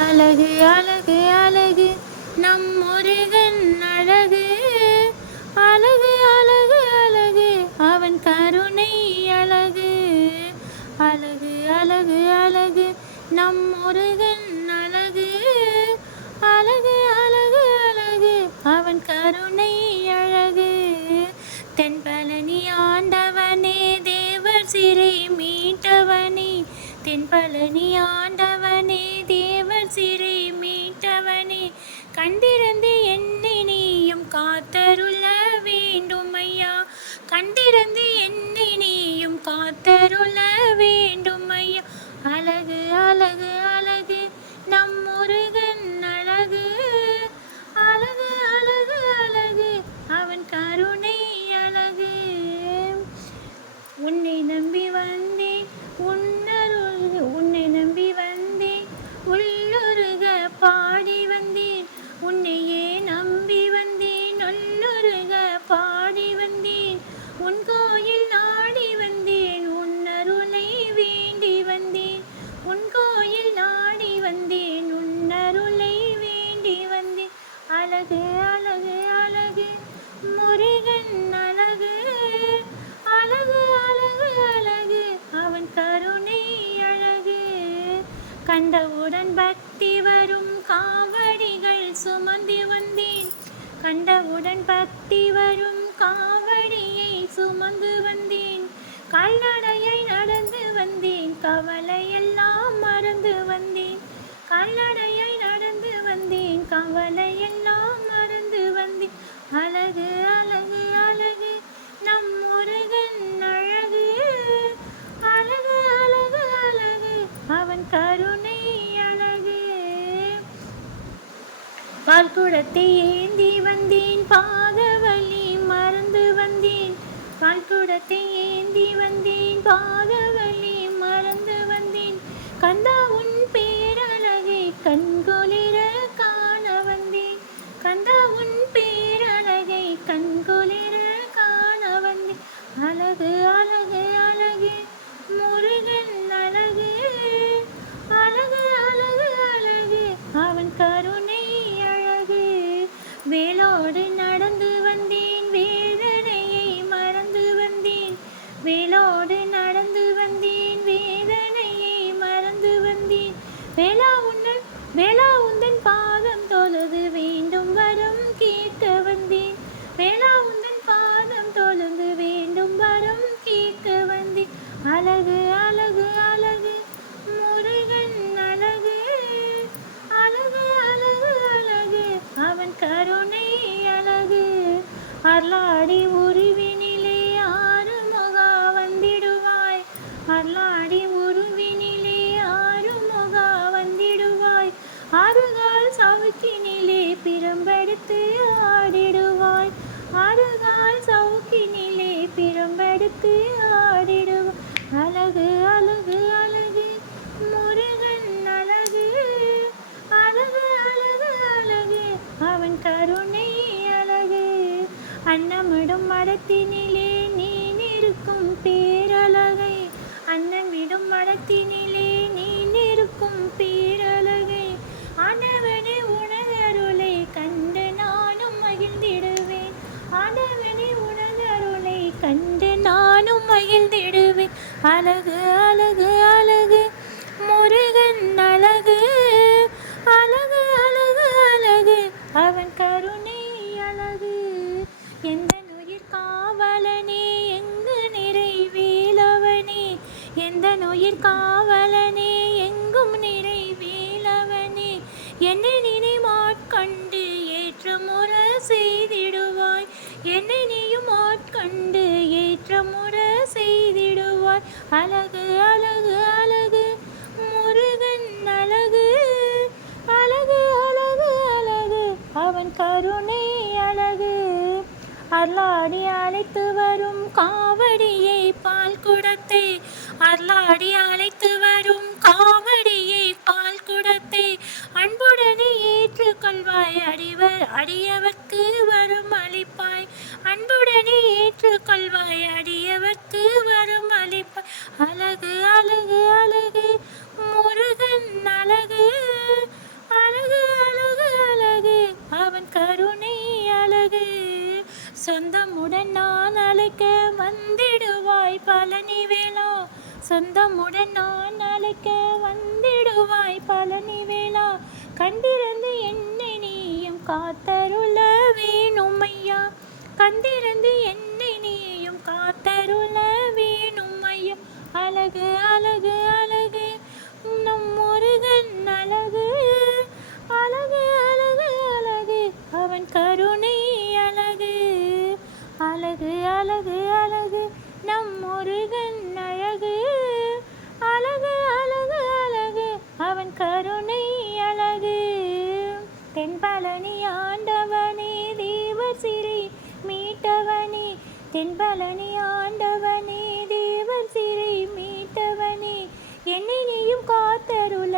அழகு அழகு அழகு நம் முருகன் அழகு. அழகு அழகு அழகு அவன் கருணை அழகு. அழகு அழகு அழகு நம் முருகன் அழகு. அழகு அழகு அழகு அவன் கருணை அழகு. தென்பழனி ஆண்டவனே தேவர் சிறை மீட்டவனே. தென்பழனி ஆண்டவனே தேவர் சிறை மீட்டவனே. கண்டிருந்து என்னை நீயும் காத்தருள வேண்டும் ஐயா. கண்டிருந்து என்னை நீயும் காத்தருள வேண்டும் ஐயா. அழகு அழகு அழகு நம் முருகன் அழகு. அழகு அழகு அழகு அவன் கருணை அழகு. உன்னை நம்பி வந்தேன் உன்னை நம்பி வந்தேன் உள்ளுருக பாடி வந்தேன். உன்னையே நம்பி வந்தேன் நல்லுருக பாடி வந்தேன். உன் கோயில் நாடி வந்தேன் உன் அருளை வேண்டி வந்தேன். உன் கோயில் நாடி வந்தேன் உன் அருளை வேண்டி வந்தேன். அழகு அழகு அழகு முருகன் அழகு. அழகு அழகு அழகு அவன் கருணை அழகு. கண்டவுடன் பக்தி வரும் காவடிகள் சுமந்து வந்தேன். கண்டவுடன் பக்தி வரும் காவடியை சுமந்து வந்தேன். கால்நடையை நடந்து வந்தேன் கவலையெல்லாம் மறந்து வந்தேன். கால்நடையை நடந்து வந்தேன் கவலையெல்லாம் மறந்து வந்தேன். அழகு அழகு அழகு நம் முருகன் அழகு. அழகு அழகு அழகு அவன் கருணை அழகு. பால்குடத்தை ஏந்தி வந்தேன் பாதவலி மறந்து வந்தேன். பால்குடத்தை ஏந்தி வந்தேன் பாதவலி மறந்து வந்தேன். கந்தா உன் பேரழகை கண்குளிர காண வந்தேன். கந்தா உன் பேரழகை கண்குளிர காண வந்தேன். அழகு அழகு அழகு முருகன் அழகு. அழகு அழகு அழகு அவன் கருணை அழகு. வேலோடு நடந்து வந்தேன் வேதனையை மறந்து வந்தேன். வேலோடு நடந்து வந்தேன் வேதனையை மறந்து வந்தேன். வேளா உந்தன் பாதம் தொழுது வேண்டும் வரம் கேட்க வந்தேன். வேளா உந்தன் பாதம் தொழுது வேண்டும் வரம் கேட்க வந்தேன். அழகு அழகு அழகு முருகன் அழகு. அழகு அழகு அழகு அவன் கருணை அழகு. அருளாடி உருவினிலே ஆறுமுகா வந்திடுவாய். அருளாடி உருவினிலே ஆறுமுகா வந்திடுவாய். ஆறுகால் சவுக்கினிலே பிரம்பெடுத்து ஆடிடுவாய். ஆறுகால் சவுக்கினிலே பிரம்பெடுத்து ஆடிடுவாய். அழகு அழகு அழகு முருகன் அழகு. அழகு அழகு அழகு அவன் கருணை அழகு. அன்னமிடும் மடத்தினிலே நீ நிற்கும் பேரழகை. அன்னமிடும் மடத்தினிலே நீ நிற்கும் பேரழகை. ஆண்டவனே உனதருளை கண்டு நானும் மகிழ்ந்திடுவேன். ஆண்டவனே உனதருளை கண்டு நானும் மகிழ்ந்திடுவேன். அழகு அழகு அழகு முருகன் அழகு. அழகு அழகு அழகு அவன் கருணை அழகு. எந்த உயிர் காவலனே எங்கு நிறைவேலவனே. எந்த உயிர் காவலனே எங்கும் நிறைவேலவனே. என்னை நினைமாட்கண்டு ஏற்றமுற செய்திடுவாய். என்னை நீயும் ஆட்கண்டு ஏற்றமுற செய்திடுவாய். அழகு அழகு அழகு முருகன் அழகு. அழகு அழகு அழகு அவன் கருணை அழகு. அருளாடி அழைத்து வரும் காவடியை பால் குடத்தை. அருளாடி அழைத்து வரும் காவடியை பால் குடத்தை. அன்புடனே ஏற்றுக்கொள்வாய் அடியவர்க்கு வரும் அளிப்பாய். அன்புடனே ஏற்றுக்கொள்வாய் அடியவர்க்கு வரும் அளிப்பாய். அழகு அழகு அழகு முருகன் அழகு. சொந்தமுடன் நான் அழைக்க வந்திடுவாய் பழனி வேளா, கண்டிருந்து என்னை நீயும் காத்தருள வேணும் ஐயா, கண்டிருந்து என்னை நீயும் காத்தருள வேணும் ஐயா. அழகு அழகு அழகு நம் முருகன் அழகு, அழகு அழகு அழகு அவன் கருணை அழகு, அழகு அழகு அழகு நம் முருகன் அழகு, அழகு அழகு அழகு அவன் கருணை அழகு. தென்பழனி ஆண்டவனே தேவர் சிறை மீட்டவனே, தென்பழனி ஆண்டவனே தேவர் சிறை மீட்டவனே, என்னை நீயும் காத்தருள